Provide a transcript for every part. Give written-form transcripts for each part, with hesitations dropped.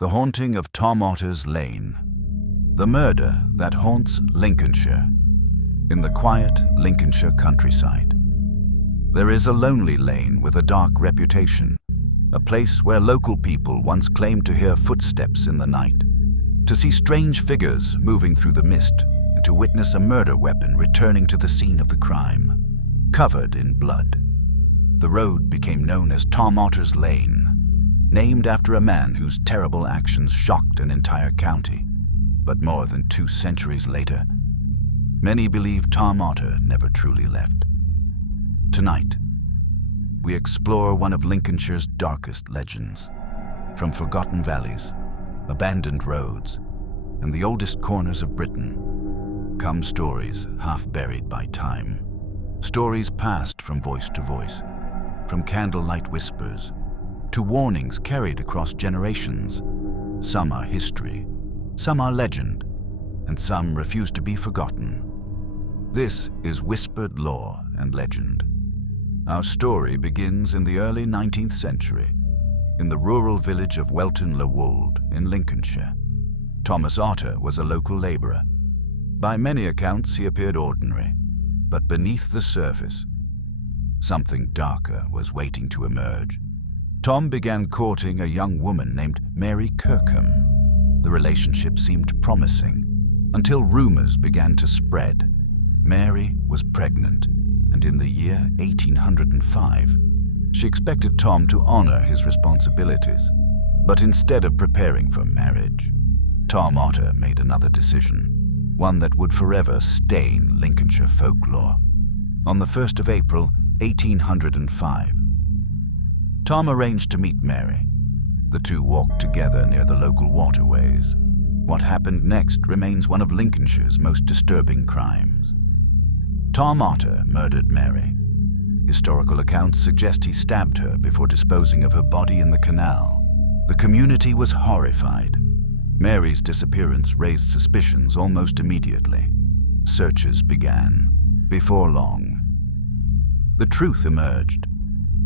The haunting of Tom Otter's Lane. The murder that haunts Lincolnshire. In the quiet Lincolnshire countryside, there is a lonely lane with a dark reputation, a place where local people once claimed to hear footsteps in the night, to see strange figures moving through the mist, and to witness a murder weapon returning to the scene of the crime, covered in blood. The road became known as Tom Otter's Lane, named after a man whose terrible actions shocked an entire county. But more than 2 centuries later, many believe Tom Otter never truly left. Tonight, we explore one of Lincolnshire's darkest legends. From forgotten valleys, abandoned roads, and the oldest corners of Britain, come stories half buried by time. Stories passed from voice to voice, from candlelight whispers to warnings carried across generations. Some are history, some are legend, and some refuse to be forgotten. This is Whispered Lore and Legend. Our story begins in the early 19th century, in the rural village of Welton-le-Wold in Lincolnshire. Thomas Otter was a local labourer. By many accounts, he appeared ordinary, but beneath the surface, something darker was waiting to emerge. Tom began courting a young woman named Mary Kirkham. The relationship seemed promising, until rumours began to spread. Mary was pregnant, and in the year 1805, she expected Tom to honour his responsibilities. But instead of preparing for marriage, Tom Otter made another decision, one that would forever stain Lincolnshire folklore. On the 1st of April, 1805, Tom arranged to meet Mary. The two walked together near the local waterways. What happened next remains one of Lincolnshire's most disturbing crimes. Tom Otter murdered Mary. Historical accounts suggest he stabbed her before disposing of her body in the canal. The community was horrified. Mary's disappearance raised suspicions almost immediately. Searches began. Before long, the truth emerged.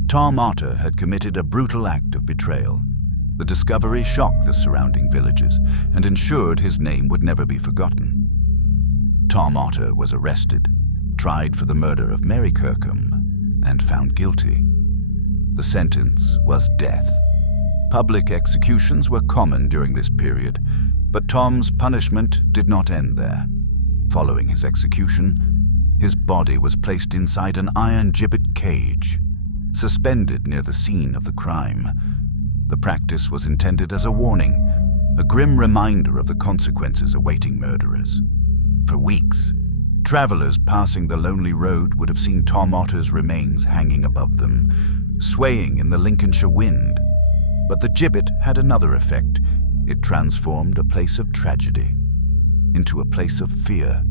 Tom Otter had committed a brutal act of betrayal. The discovery shocked the surrounding villages and ensured his name would never be forgotten. Tom Otter was arrested, tried for the murder of Mary Kirkham, and found guilty. The sentence was death. Public executions were common during this period, but Tom's punishment did not end there. Following his execution, his body was placed inside an iron gibbet cage, suspended near the scene of the crime. The practice was intended as a warning, a grim reminder of the consequences awaiting murderers. For weeks, travelers passing the lonely road would have seen Tom Otter's remains hanging above them, swaying in the Lincolnshire wind. But the gibbet had another effect. It transformed a place of tragedy into a place of fear.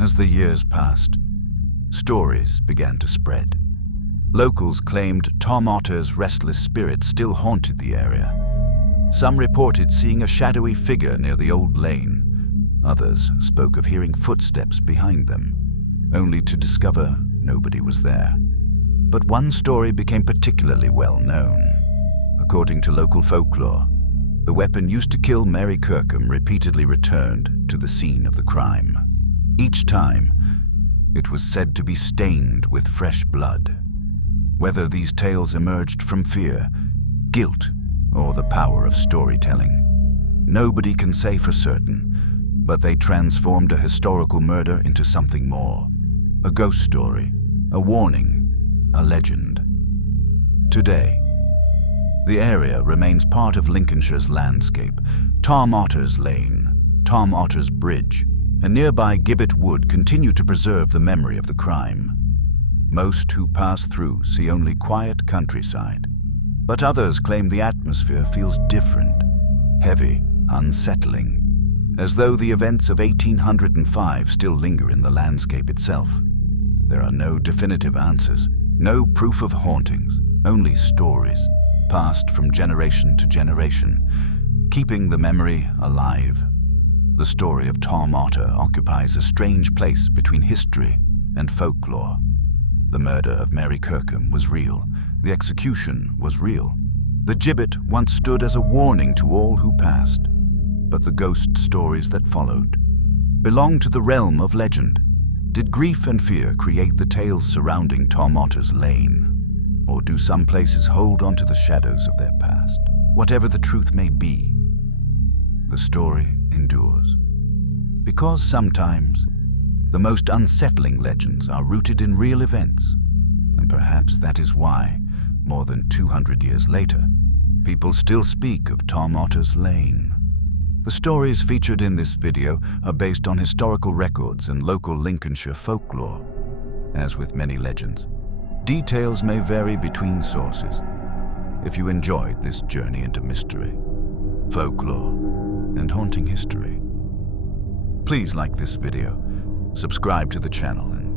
As the years passed, stories began to spread. Locals claimed Tom Otter's restless spirit still haunted the area. Some reported seeing a shadowy figure near the old lane. Others spoke of hearing footsteps behind them, only to discover nobody was there. But one story became particularly well known. According to local folklore, the weapon used to kill Mary Kirkham repeatedly returned to the scene of the crime. Each time, it was said to be stained with fresh blood. Whether these tales emerged from fear, guilt, or the power of storytelling, nobody can say for certain, but they transformed a historical murder into something more. A ghost story, a warning, a legend. Today, the area remains part of Lincolnshire's landscape. Tom Otter's Lane, Tom Otter's Bridge, and nearby Gibbet Wood continue to preserve the memory of the crime. Most who pass through see only quiet countryside, but others claim the atmosphere feels different, heavy, unsettling, as though the events of 1805 still linger in the landscape itself. There are no definitive answers, no proof of hauntings, only stories, passed from generation to generation, keeping the memory alive. The story of Tom Otter occupies a strange place between history and folklore. The murder of Mary Kirkham was real. The execution was real. The gibbet once stood as a warning to all who passed, but the ghost stories that followed belong to the realm of legend. Did grief and fear create the tales surrounding Tom Otter's Lane? Or do some places hold on to the shadows of their past? Whatever the truth may be, the story endures. Because sometimes the most unsettling legends are rooted in real events, and perhaps that is why, more than 200 years later, people still speak of Tom Otter's Lane. The stories featured in this video are based on historical records and local Lincolnshire folklore. As with many legends, details may vary between sources. If you enjoyed this journey into mystery, folklore, and haunting history, please like this video, subscribe to the channel, and